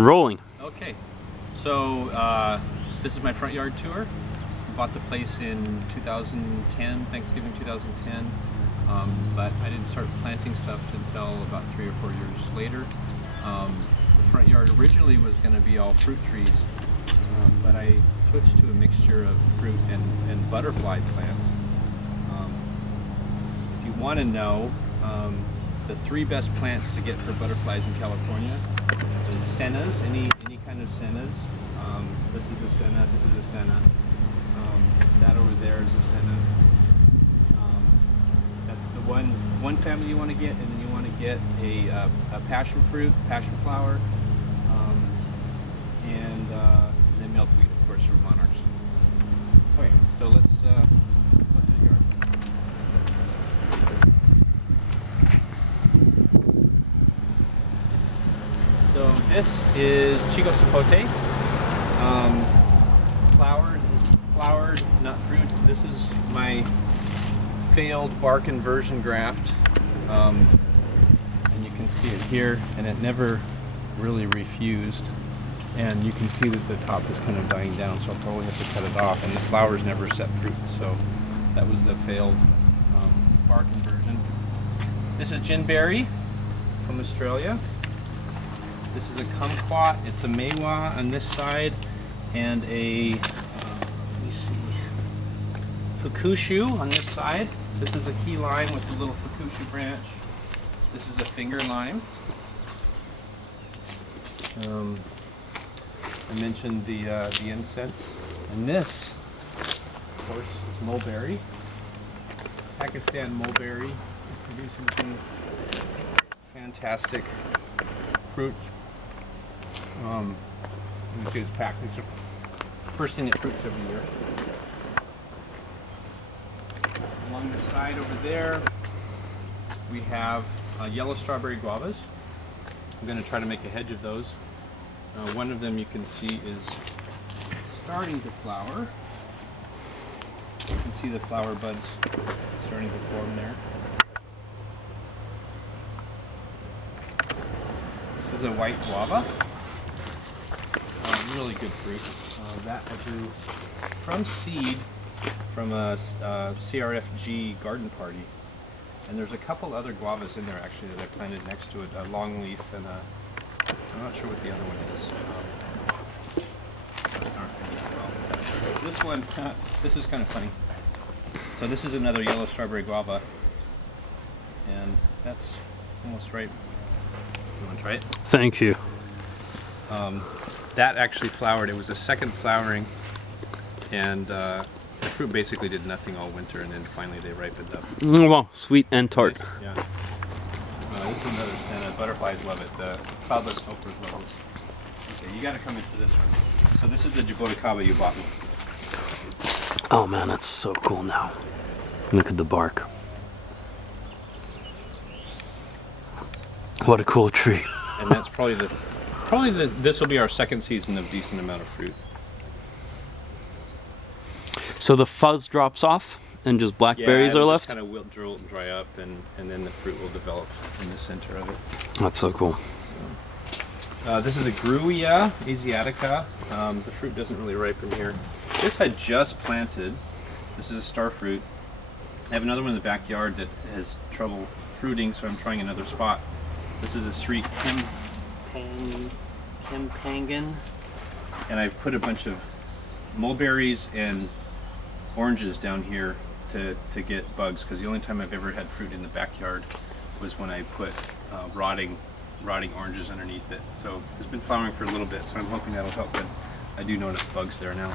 Rolling. Okay, so this is my front yard tour. Bought the place in 2010, Thanksgiving 2010, but I didn't start planting stuff until about 3 or 4 years later. The front yard originally was going to be all fruit trees, but I switched to a mixture of fruit and butterfly plants. If you want to know, the 3 best plants to get for butterflies in California is sennas, any kind of sennas. This is a senna, this is a senna. That over there is a senna. That's the one family you want to get, and then you want to get a passion fruit, passion flower, and then milkweed, of course, for monarchs. Okay, so let's go to the yard. So this is Chico Sapote. Flowered, not fruit. This is my failed bark inversion graft. And you can see it here, and it never really refused. And you can see that the top is kind of dying down, so I'll probably have to cut it off. And the flowers never set fruit, so that was the failed bark inversion. This is ginberry from Australia. This is a kumquat. It's a meiwa on this side, and a let me see, fukushu on this side. This is a key lime with a little fukushu branch. This is a finger lime. I mentioned the incense, and this, of course, is mulberry. Pakistan mulberry, producing these fantastic fruit. You can see it's packed. It's the first thing that fruits every year. Along the side over there, we have yellow strawberry guavas. I'm going to try to make a hedge of those. One of them you can see is starting to flower. You can see the flower buds starting to form there. This is a white guava. Really good fruit. That I grew from seed from a CRFG garden party. And there's a couple other guavas in there actually that I planted next to it, a longleaf and I'm not sure what the other one is. This one, this is kind of funny. So this is another yellow strawberry guava, and that's almost ripe. You want to try it? Thank you. That actually flowered. It was a second flowering, and the fruit basically did nothing all winter, and then finally they ripened up. Well, sweet and tart. Nice. Yeah. This is another senna. Butterflies love it. The cloudless hoppers love it. Okay, you got to come into this one. So this is the jaboticaba you bought me. Oh man, that's so cool now. Look at the bark. What a cool tree. And that's probably this will be our second season of decent amount of fruit. So the fuzz drops off and just blackberries are left? Kind of wilt, dry up, and then the fruit will develop in the center of it. That's so cool. This is a Grewia asiatica. The fruit doesn't really ripen here. This I just planted. This is a star fruit. I have another one in the backyard that has trouble fruiting, so I'm trying another spot. This is a street Kempangan, and I've put a bunch of mulberries and oranges down here to get bugs, because the only time I've ever had fruit in the backyard was when I put rotting oranges underneath it. So it's been flowering for a little bit, so I'm hoping that'll help, but I do notice bugs there now.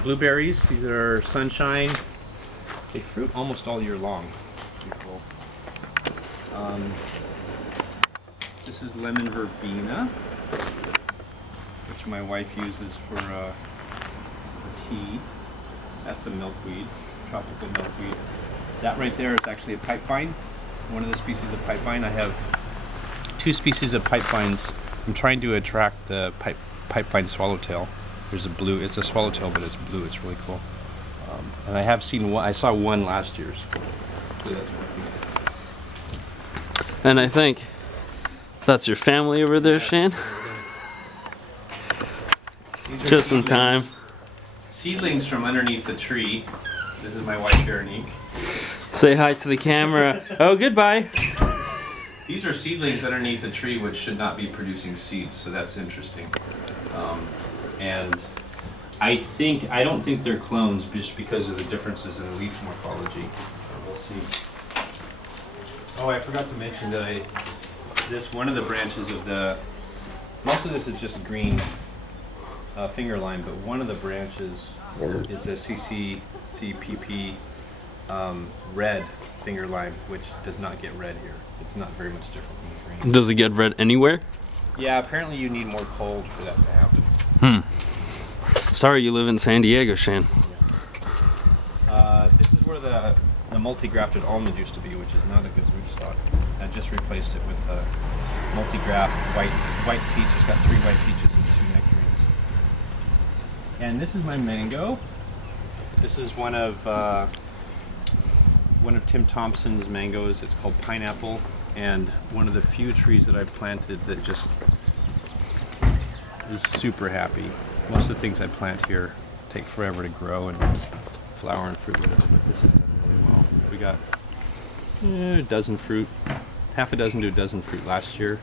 Blueberries, these are sunshine. They fruit almost all year long. Pretty cool. This is lemon verbena, which my wife uses for tea. That's a milkweed, tropical milkweed. That right there is actually a pipevine. One of the species of pipevine. I have 2 species of pipevines. I'm trying to attract the pipevine swallowtail. There's a blue. It's a swallowtail, but it's blue. It's really cool. And I have seen one. I saw one last year. So hopefully that's working. And I think That's your family over there, Yes. Shane? These are Just in seedlings. time. Seedlings from underneath the tree. This is my wife, Veronique. Say hi to the camera. Oh, goodbye. These are seedlings underneath the tree which should not be producing seeds, so that's interesting. And I don't think they're clones just because of the differences in the leaf morphology. We'll see. Oh, I forgot to mention that one of the branches of most of this is just green finger lime, but one of the branches is a CCCPP red finger lime, which does not get red here. It's not very much different from the green. Does it get red anywhere? Yeah, apparently you need more cold for that to happen. Sorry you live in San Diego, Shane. This is where the multi-grafted almond used to be, which is not a good rootstock. I just replaced it with a multi-graft white peach. It's got 3 white peaches and 2 nectarines. And this is my mango. This is one of Tim Thompson's mangoes. It's called Pineapple, and one of the few trees that I planted that just is super happy. Most of the things I plant here take forever to grow and flower and fruit, whatever, but this has done really well. We got a dozen fruit, half a dozen to a dozen fruit last year,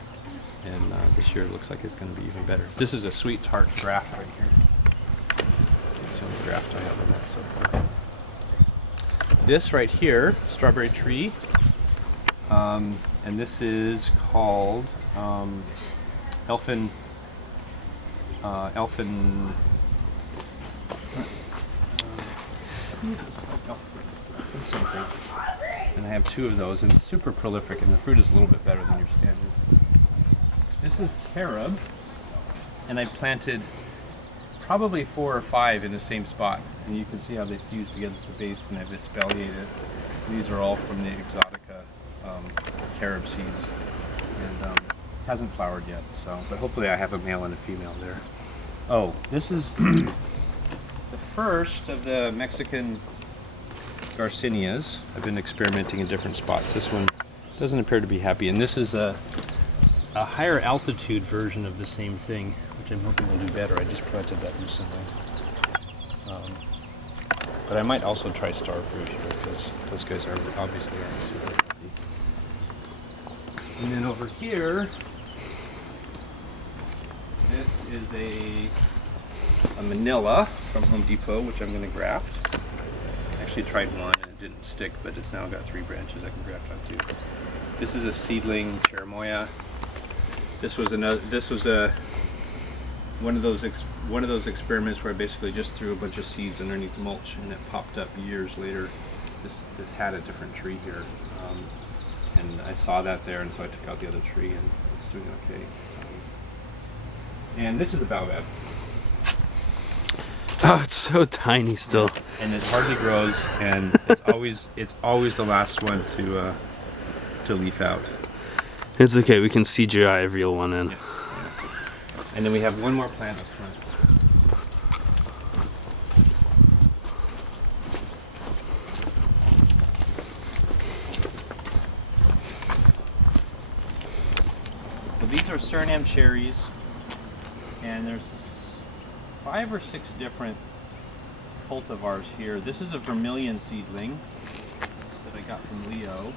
and this year it looks like it's going to be even better. This is a sweet tart graft right here. That's the only graft I have on that so far. This right here, strawberry tree, and this is called Elfin. Something. And I have 2 of those, and it's super prolific, and the fruit is a little bit better than your standard. This is carob, and I planted probably 4 or 5 in the same spot, and you can see how they fuse together at the base, and I've espaliated. These are all from the Exotica carob seeds, and hasn't flowered yet. So, but hopefully I have a male and a female there. Oh, this is the first of the Mexican Garcinias. I've been experimenting in different spots. This one doesn't appear to be happy, and this is a higher altitude version of the same thing, which I'm hoping will do better. I just planted that recently. But I might also try starfruit here, because those guys are obviously super happy. And then over here, this is a Manila from Home Depot, which I'm going to graft. I actually tried one and it didn't stick, but it's now got 3 branches I can graft onto. This is a seedling cherimoya. This was one of those experiments where I basically just threw a bunch of seeds underneath mulch, and it popped up years later. This had a different tree here, and I saw that there, and so I took out the other tree, and it's doing okay. And this is the baobab. Oh, it's so tiny still. And it hardly grows, and it's always the last one to leaf out. It's okay, we can CGI a real one in. Yeah. And then we have one more plant up front. So these are Suriname cherries, and there's 5 or 6 different cultivars here. This is a vermilion seedling that I got from Leo.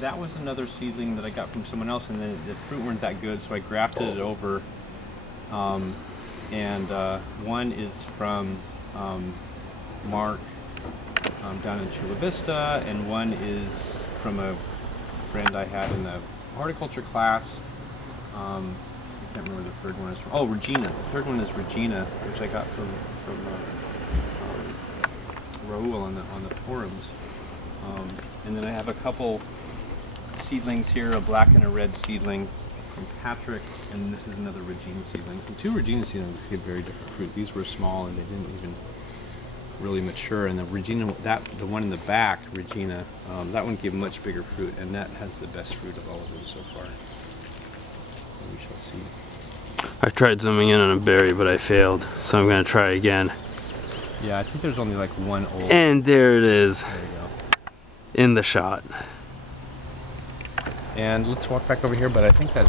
That was another seedling that I got from someone else, and the fruit weren't that good, so I grafted it over. One is from Mark down in Chula Vista, and one is from a friend I had in the horticulture class. I can't remember the third one is from. Oh, Regina. The third one is Regina, which I got from Raul on the forums. And then I have a couple seedlings here, a black and a red seedling from Patrick, and this is another Regina seedling. So 2 Regina seedlings give very different fruit. These were small and they didn't even really mature. And the Regina, the one in the back, Regina, that one gave much bigger fruit, and that has the best fruit of all of them so far. So we shall see. I tried zooming in on a berry, but I failed, so I'm gonna try again. Yeah, I think there's only like one old. And there it is, There you go. in the shot. And let's walk back over here, but I think that.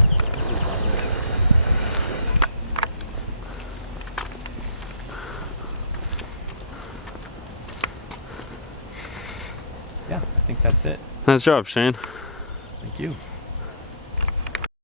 Yeah, I think that's it. Nice job, Shane. Thank you.